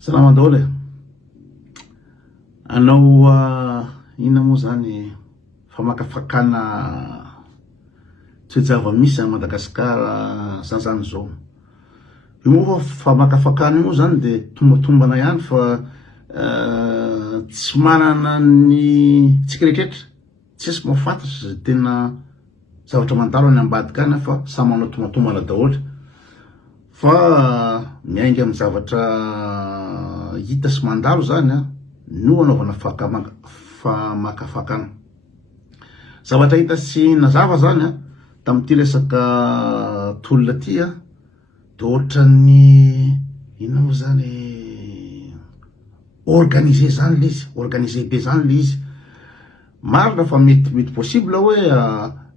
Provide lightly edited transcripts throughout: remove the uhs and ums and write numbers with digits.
Salama daholo anao ina moa zany famakafakana toejava misy a Madagasikara zany zao. Io moa famakafakana io zany de tombatombana ihany fa tsy manana ny tsikireketra, tsisy mahafantatry tena zavatra mandalo any ambadika any fa samy manao tombatombana daholo. Fa miainga amin'ny zavatra hita sy mandalo zany no anaovana famakafakana. Zavatra hita sy nazava zany tamin'ity resaka tolona ty de ohatran'ny ino moa zany organisé zany le izy, organisé be zany le izy. Marina fa mety possible hoe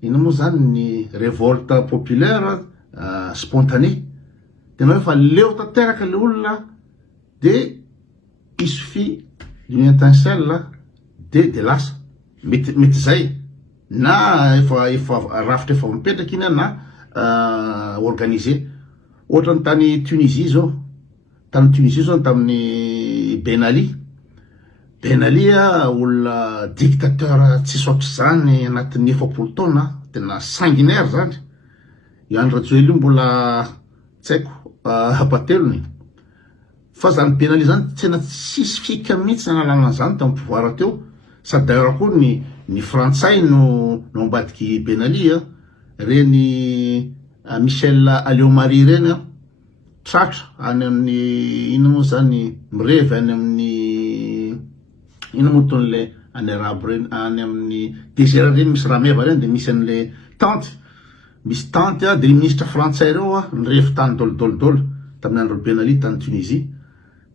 ino moa zany ny révolte populaire spontanée. Tena hoe fa leo tanteraka le olona de il suffit d'une étincelle de lasa mety zay na efa rafitra efa mipetraka iny na organisé. Ohatra ny tany Tunisie zao, tamin'ny Ben Ali olona dictateur tsy sotry zany anatin'ny 70 taona, tena sanguinaire zany. Io Andry Rajoelina io mbola tsy haiko hapatelony. Fa zany Ben Ali zany tena tsisy fika mihitsy nanalana zany tamin'ny pouvoir teo. Sady d'ailleurs koa ny frantsay no ambadiky Ben Ali reny Michel Alliot-Marie reny tratra any amin'ny ino moa zany mirevy any amin'ny ino moa ton'le any arabe reny, any amin'ny désert reny misy rameva reny de misy an'le tente, misy tente de ministre frantsay reo nirevy tany dolo tamin'ny andro Ben Ali tany Tunisie.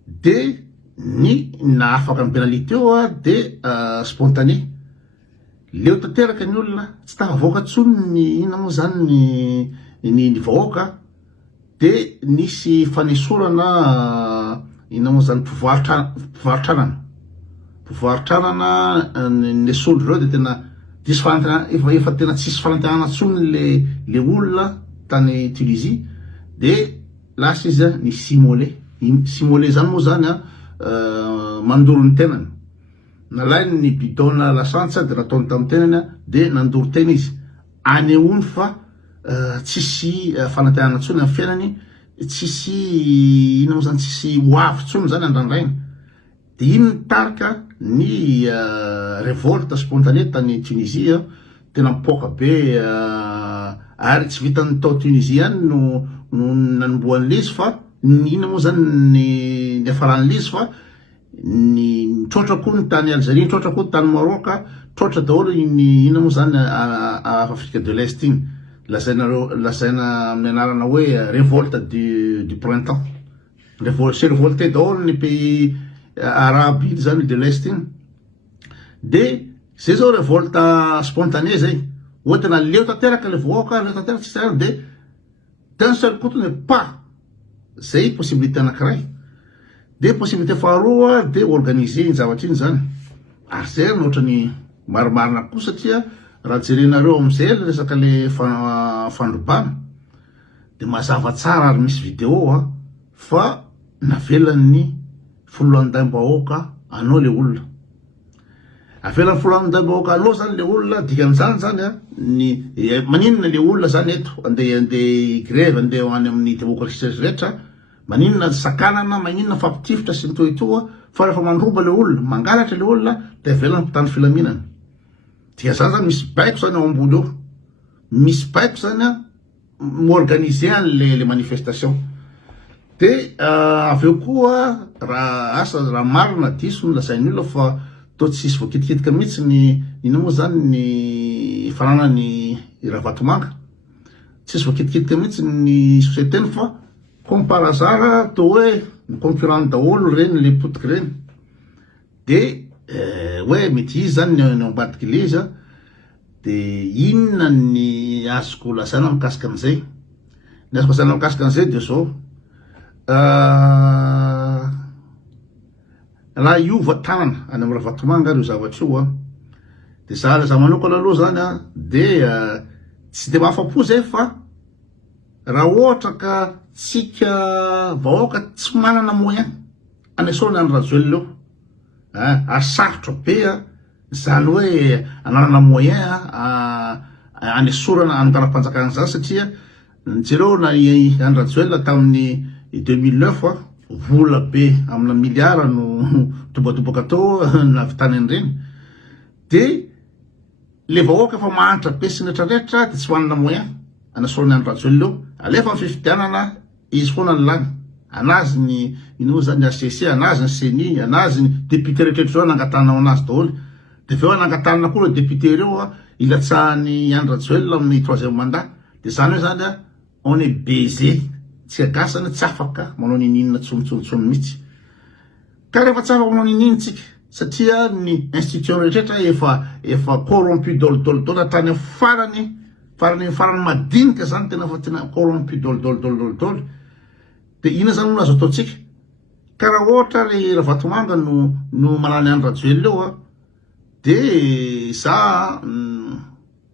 De ny naafaka ny Ben Ali teo de spontané. Leo tanteraka ny olona tsy tafavoaka tsony ny ino moa zany ny vahoaka de nisy fanesorana ino moa zany pouvoir tranana ny solo reo de tena diso efa tena tsisy fanantenana tsony le olona tany Tunisie. De lasa izy ny simolé zany moa zany mandoro ny tenany. Nalainy ny bidona lasantsa de nataony tamin'ny tenany de nandoro tena izy. Anehoany fa tsisy fanantenana tsony amin'ny fiainany, tsisy ino moa zany tsisy hoavy tsony zany andrandrainy. De iny nitarika ny révolte spontanée tany Tunisie, tena mipoaka be ary tsy vitan'ny tao Tunisie any no nanomboan'le izy fa ino moa zany ny afaran'le izy fa ny mitrotra koa ny tany Algérie, mitrotra koa ny tany Maroc, mitrotra daholo ino moa zany Afrique de l'Est iny. Lazaina amin'ny anarana hoe révolte du printemps. Révolté daholo ny pays arabe iny zany de l'Est iny. De zay zao révolte spontanée zay. Ohatana leo tanteraka le vahoaka, leo tanteraka tsy tsara de d'un seul coup tonga zay possibilité anankiray. De possibilité faharoa de organiser ny zavatra iny zany. Ary zay ohatrany marimarina koa satria raha jerenareo amizay resaka le fandrobana de mazava tsara ary misy vidéo fa navelan'ny foloalindaim-bahoaka anao le olona. Avelan'ny foloalindaim-bahoaka anao zany le olona, dikan'izany zany maninona le olona zany eto ande grève ande any amin'ny démocratie rehetra, maninona sakanana, maninona fampitifitra sy nitohitoa, fa rehefa mandroba le olona, mangalatra le olona de avelany tany filaminana. Dia zany zany misy baiko zany ao ambony eo, misy baiko zany m'organiser le manifestation. De aveo koa raha marina diso no lazain'ny olona fa toa tsisy voakitikitika mihitsy ny ino moa zany ny fanana ny ravatomanga, tsisy voakitikitika mihitsy ny société fa comme par hasard toa hoe ny concurrent daholo reny le potiky reny. De hoe mety izy zany ny ambadiky le izy de inona ny azoko lazaina mikasika an'izay. Ny azoko lazaina mikasika an'izay de zao raha iova tanana any amin'ny ravatomanga io zavatra io de za manokana aloha zany de tsy de mahafapo zay fa raha ohatra ka tsika vahoaka tsy manana moyen anesorana ny rajoelona asarotra be zany hoe anarana moyen anesorana anokanam-panjakana zany satria jereo na any rajoelona tamin'ny 2009 vola be amina miliara no tobatoboka tao navitany an'ireny de le vahoaka efa mahantra be sy retraretra de tsy manana moyen anasorana any rajoelona alefa ny fifidianana izy foana ny lany anazy ny ino zany ACC anazy ny CENI anazy ny député rehetra zao nangatanao anazy daholo de veo nangatana koa le député reo ilatsahany any rajoelona amin'ny 3e mandat de zany hoe zany on est baisé tsy agasana tsy afaka manao ninina tsontsontsony mihitsy ka rehefa tsy afaka manao ninina tsika satria ny institution rehetra efa corrompu dolo tany farany madinika zany tena fa tena corrompu dolo de ina zany no azo ataotsika karaha ohatra le Ravatomanga no manany any rajoelona eo de ça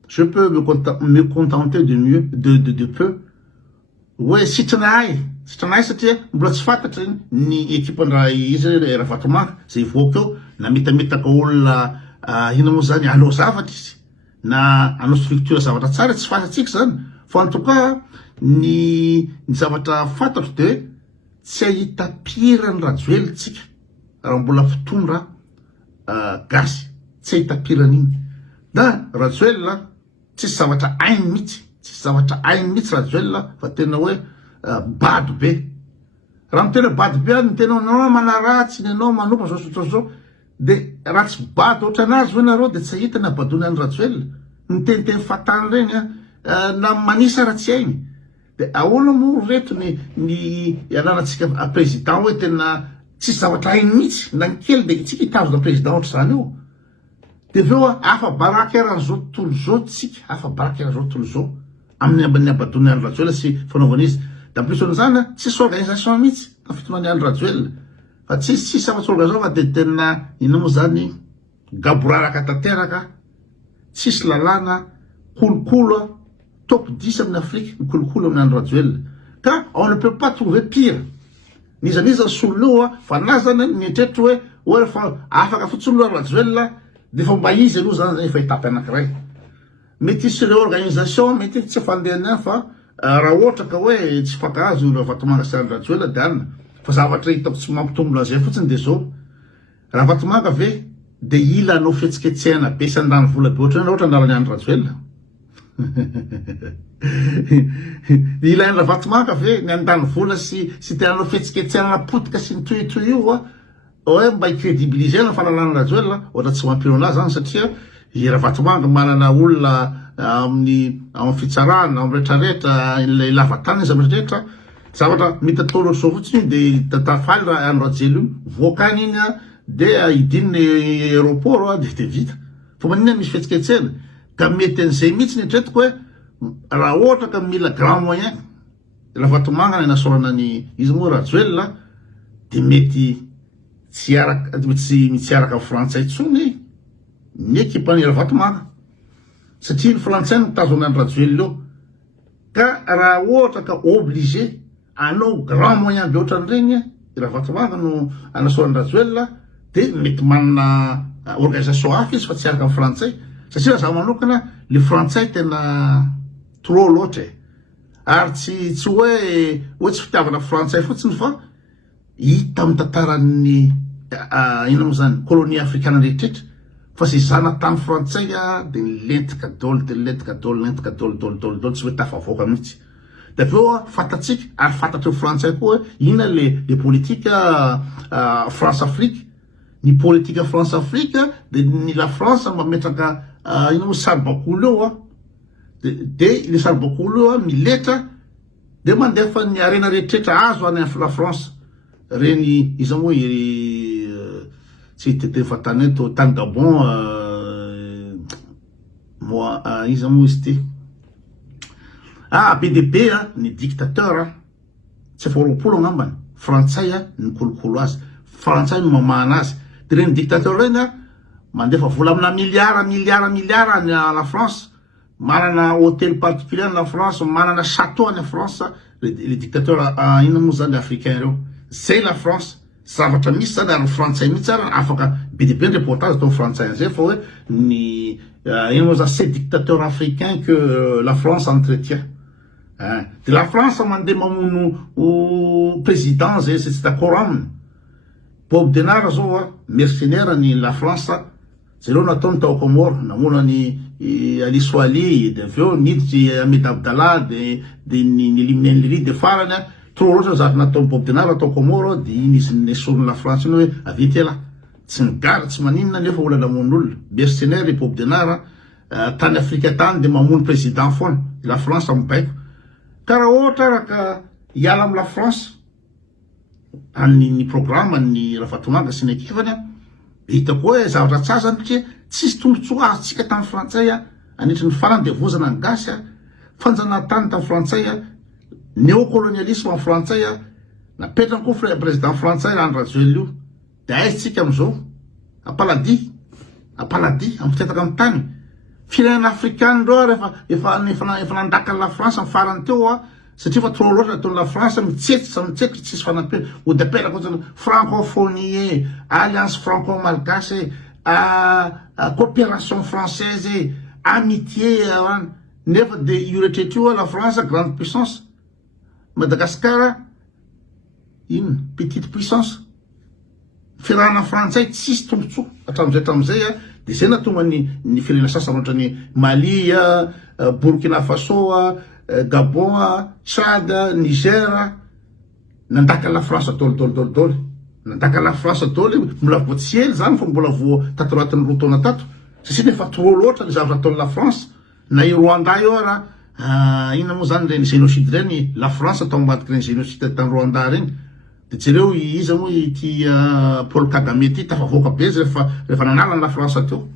je peux me contenter de mieux de peu hoe sitranahy satria mbola tsy fantatra ny équipe-ndraha izy Ravatomanga zay voaka eo na metametaka olona ina moa zany alao zavatra izy na anao structure zavatra tsara tsy fantatsika zany fa en tout cas ny zavatra fantatro de tsy ahita pire ny rajoelona tsika raha mbola fitondra gasy tsy ahita pire an'iny da rajoelona tsisy zavatra ainy mihitsy rajoelona fa tena hoe bady be raha mitena bady be ny tena anao manaratsy ny anao manompa zao de raha tsy bady ohatra anazy hoe nareo de tsy ahita ny abadony any rajoelona ny teniteny fatany reny na manisa raha tsy ainy de ahoana moa reto ny ananatsika président hoe tena tsisy zavatra ainy mihitsy na ny kely de tsika hitazona président ohatra zany io de veo afa baraky aran'izao tontolo zao amin'ny abadony any rajoelona sy fanaovana izy da plus an'izany tsisy organisation mihitsy na fitonany any rajoelona fa tsisy afa-tsy organisation fa de tena ina moa zany gaboraraka tanteraka tsisy lalàna kolokolo top 10 amin'ny Afrique mikolokolo amin'ny any rajoelona ka on ne peut pas trouver pire nizaniza solon'io fa na zany nietretry hoe fa afaka fotsiny loha rajoelona de fa mba izy aloha zany efa étape anankiray mety isy réorganisation mety tsy fandehana fa raha ohatra ka hoe tsy fankahazo Ravatomanga sy any rajoelona de anina fa zavatra hitako tsy mampitombola an'izay fotsiny de zao Ravatomanga ve de ila anao fihetsiketsehana be sy andany vola be ohatra andalany any rajoelona ila ny Ravatomanga ve ny andany vola sy tenanao fihetsiketsehana potika sy ny toitoy io hoe mba hicrédibilisena fahalalana rajoelona ohatra tsy mampiro anazy zany satria i Ravatomanga manana olona amin'ny fitsarana amin'ny rehetrarehetra ilay lavatany izy amin'ny rehetra zavatra mitatolo zao fotsiny de tatafaly raha any rajoelona io voaka any iny de hidininy aéroport de vita fa manina misy fihetsiketsehana ka mety an'izay mihitsy netretiko hoe raha ohatra ka mila grand moyen Ravatomanga ny anasorana ny izy moa rajoelona de mety tsy araka frantsay tsony ny équipe-ny Ravatomanga satria ny frantsay no mitazona any rajoelona eo ka raha ohatra ka obligé anao grand moyen be ohatra an'ireny Ravatomanga no anasorany rajoelona de mety manana organisation hafa izy fa tsy araka amin'ny frantsay satria zaho manokana le frantsay tena trop loatra ary tsy hoe tsy fitiavana frantsay fotsiny fa hita amin'ny tantaran'ny ina moa zany colonie afrikana rehetrrehetra fa sy zana tany frantsay de lentika dolo tsy hoe tafavoaka mihitsy de veo fantatsika ary fantatry frantsay koa ina le politique France Afrique ny politique France Afrique de ny la France mametraka ina moa saribakolo eo de le saribakolo eo miletra de mandefa ny arena rehetrrehetra azo any la France reny izy moa tsy tete fatany eto tany Gabon moa izy moa izy ty BDP ny dictateur tsy efa roapolo angambany frantsay ny kolokolo azy frantsay no mamana azy de reny dictateur reny mandefa vola amina milliard any la France manana hôtel particulier na France manana château any France le dictateur ina moa zany africain reo zay la France zavatra misy zany ary frantsay mihitsy ara afaka be de be ny reportage atao frantsay an'izay fa hoe ny ino za ces dictateurs africains que la France entretient. De la France mandeha mamono président zay tsy d'accord aminy. Bob Denard zao a mercenaire ny la France zareo nataony tao Comore namono ny Ali Souali de aveo niditry Ahmed Abdallah de ny éliminé Libye de farany trop loatra zany nataony Bob Denard tao Comore de iny izy nesoriny la France iny hoe avy ela tsy nigara tsy maninona nefa ola namon'olona mercenaire Bob Denard tany Afrika tany de mamono président foana la France mibaiko karaha ohatra raka hiala amy la France ny programme ny Ravatomanga sy ny akifany hitako hoe zavatra tsara zany satria tsisy tombontsoa azontsika tamin'ny frantsay anitry ny fanandevozana ny gasy fanjanahantany tamin'ny frantsay néocolonialisme amin'ny frantsay napetrany koa président frantsay André Rajoelina io de aizitsika am'izao apaladi amin'ny fitetaka amin'ny tany firenena africaine reo rehefa efa nandakany la France amin'ny farany teo satria fa trop loatra nataony la France mitsetry tsisy fanampena ho dapelaka ohatrany francophonie alliance franco-malgache coopération française amitié nefa de io rehetraretra io la France grande puissance Madagascar ino petite puissance firahana frantsay tsisy tombotsoa hatramizay de zay natonga ny firenena sasany ohatra ny Mali Burkina Faso Gabon Tchad Niger nandaka la France dôly nandaka la France dôly mbola vo tsy ely zany fa mbola vo tato ratin'ny roa taona tato satria nefa trop loatra ny zavatra ataony la France na i Rwanda io ina moa zany reny génocide reny la France atao ambadiky reny génocide tany Rwanda reny de jereo iza moa ity Paul Kagame ty tafavoaka be izy rehefa nanalany la France teo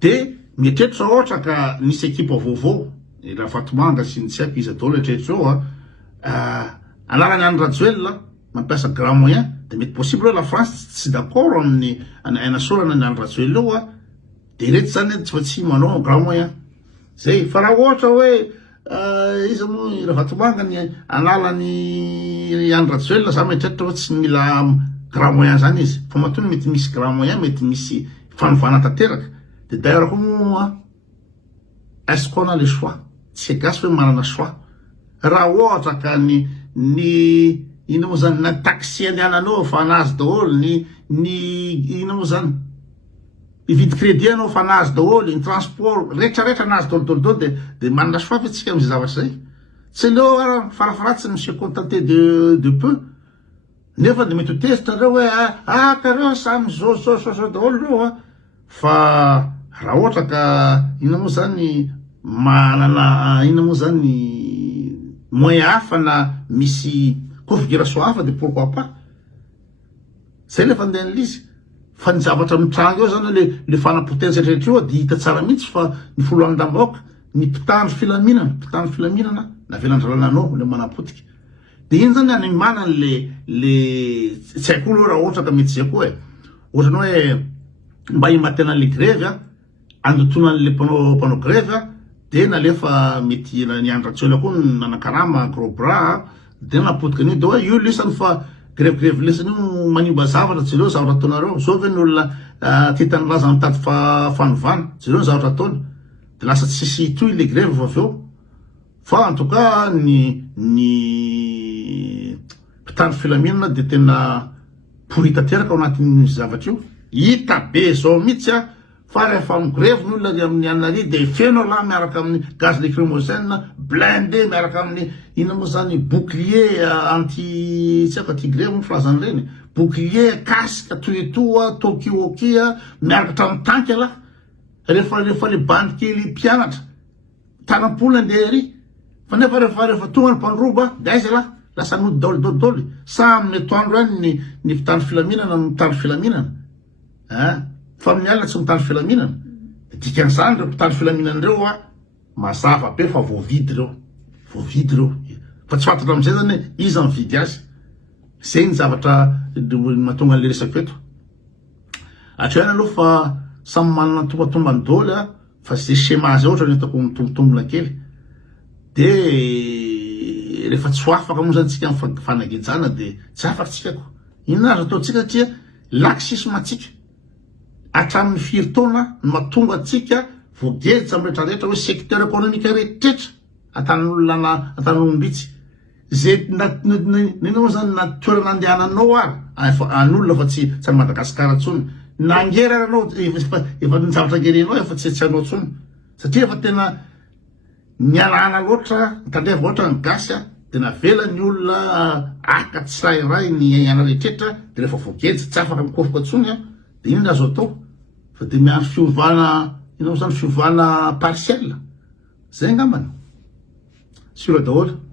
de mietretra ohatra ka nisy ekipa vaovao Ravatomanga sy ny tsy haiko izy atao rehetraretra eo analany any Rajoelina mampiasa grand moyen de mety possible la France tsy d'accord amin'ny anasorana ny any Rajoelina eo de rehetra zany tsy fa tsy manao grand moyen zay fa raha ohatra hoe izy moa Ravatomanga ny analany any Rajoelina za mieritreritra hoe tsy mila grand moyen zany izy fa matony mety misy grand moyen mety misy fanovana tanteraka de d'ailleurs koa moa est-ce qu'on a le choix tsy gasy hoe manana choix raha ohatra ka ny ino moa zany na taxi andehananao fa anazy daholo ny ino moa zany ividy crédit anao fa anazy daholo ny transport rehetrarehetra anazy daholo de manana choix fa tsika am'izay zavatra zay tsy leo farafaratsy monsieur contenté de peu nefa de mety ho tezitra reo hoe kareo samy zao daholo reo fa raha ohatra ka ino moa zany manana ino moa zany moyen hafa na misy configuration hafa de pourquoi pas zay le fandehan'izy fa ny zavatra mitranga eo zany le fanapoteny rehetrarehetra io de hita tsara mihitsy fa ny foloanin-dambaoka ny mpitandro filaminana na velan-dralananao le manapotika de iny zany any manany le tsy haiko olo raha ohatra ka mety zay koa ohatranao hoe mba himatena le grève andotonan'le mpanao grève de nalefa mety ny any Rajoelina koa nanakarama gros bras de napotika an'io de hoe io lisany fa grève lesany io manimba zavatra jereo zavatra ataonareo zao ve ny olona tetany laza mitady fanovana jereo ny zavatra ataony de lasa tsisy toy le grève aveo fa en tout cas ny mpitandro filaminana de tena porita teraka ao anatin'ny zavatra io hita be zao mihitsy fa rehefa migrève ny olona amin'ny anary de feno la miaraka amin'ny gaz lacrymogène blindé miaraka amin'ny ina moa zany bouclier tsy haiko anti grève moa filazany reny bouclier casque toetoa tokiokia miaraka hatramin'ny tanky la rehefa le bandy kely mpianatra tanam-pola andeha ery fa nefa rehefa tonga ny mpandroba de aiza la lasa nody daholo samy metoandro any ny mpitandro filaminana ny mitandro filaminana fa amin'ny alina tsy mitandro filaminana dikan'izany reo mpitandro filaminana reo mazava be fa voavidy reo fa tsy fantatra am'izay zany hoe iza mividy azy zay ny zavatra mahatonga an'le resako eto atreana aloha fa samy manana tombatombany daholo fa zay schéma zay ohatra ny hitako mitombotombona kely de rehefa tsy ho afaka moa zany tsika fanaginjana de tsy afaka tsika ko inona azo ataotsika satria laksisme atsika hatramin'ny firy taona no mahatonga atsika voageja am'rehetrarehetra hoe secteur économique rehetrarehetra atan'olona atan'olombitsy zay nina moa zany na toerana andehananao an'olona fa tsy ny Madagasikara tsony nangerana anao efa ny zavatra gerenao efa tsy anao tsony satria efa tena nialana loatra tandreva ohatra ny gasy tena vela ny olona aka tsirairay ny ana rehetrarehetra de rehefa voageja tsy afaka mikofoka tsony de inona azo atao fa de miandro fiovana inao zany fiovana partiel zay ngambany sura daholo